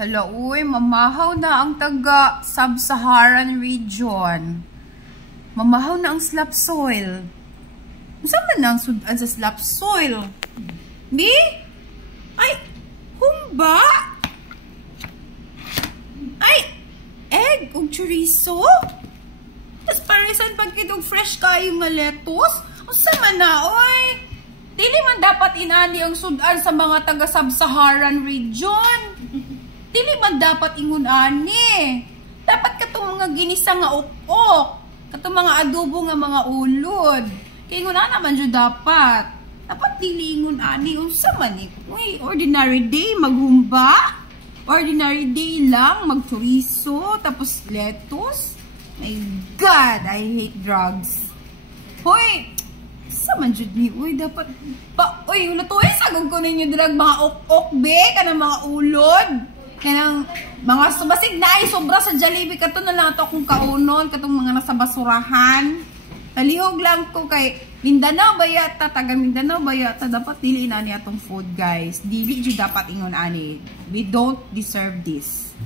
Hala, uy, mamahaw na ang taga Sub-Saharan region. Mamahaw na ang slop soil. Saan man na ang sudan sa slop soil? Bi? Ay, humba? Ay, egg o chorizo? Tapos parisan pag kitong fresh kayo nga lettuce? O saan man na, oy? Dili man dapat inani ang sudan sa mga taga Sub-Saharan region. Dili man dapat ingon ani. Dapat katong mga ginisa nga ok-ok. Katong mga adobo nga mga ulod. Kaya ingon naman jud dapat. Dapat dili ingon ani. Unsa man ni? Uy, ordinary day maghumba. Ordinary day lang magchorizo tapos lettuce. My God, I hate drugs. Hoy, sa man jud ni? Uy, dapat pa, uy, ulatoy sagog ko ninyo drug mga ok-ok be kanang mga ulod. Kanang mga subasig na ay sobra sa Jollibee kato na lang ito akong kaunon katong mga nasa basurahan. Talihog lang ko kay Mindanao ba yata, taga Mindanao ba yata, dapat dili na ni atong food guys. Dili jud dapat ingon ani. We don't deserve this.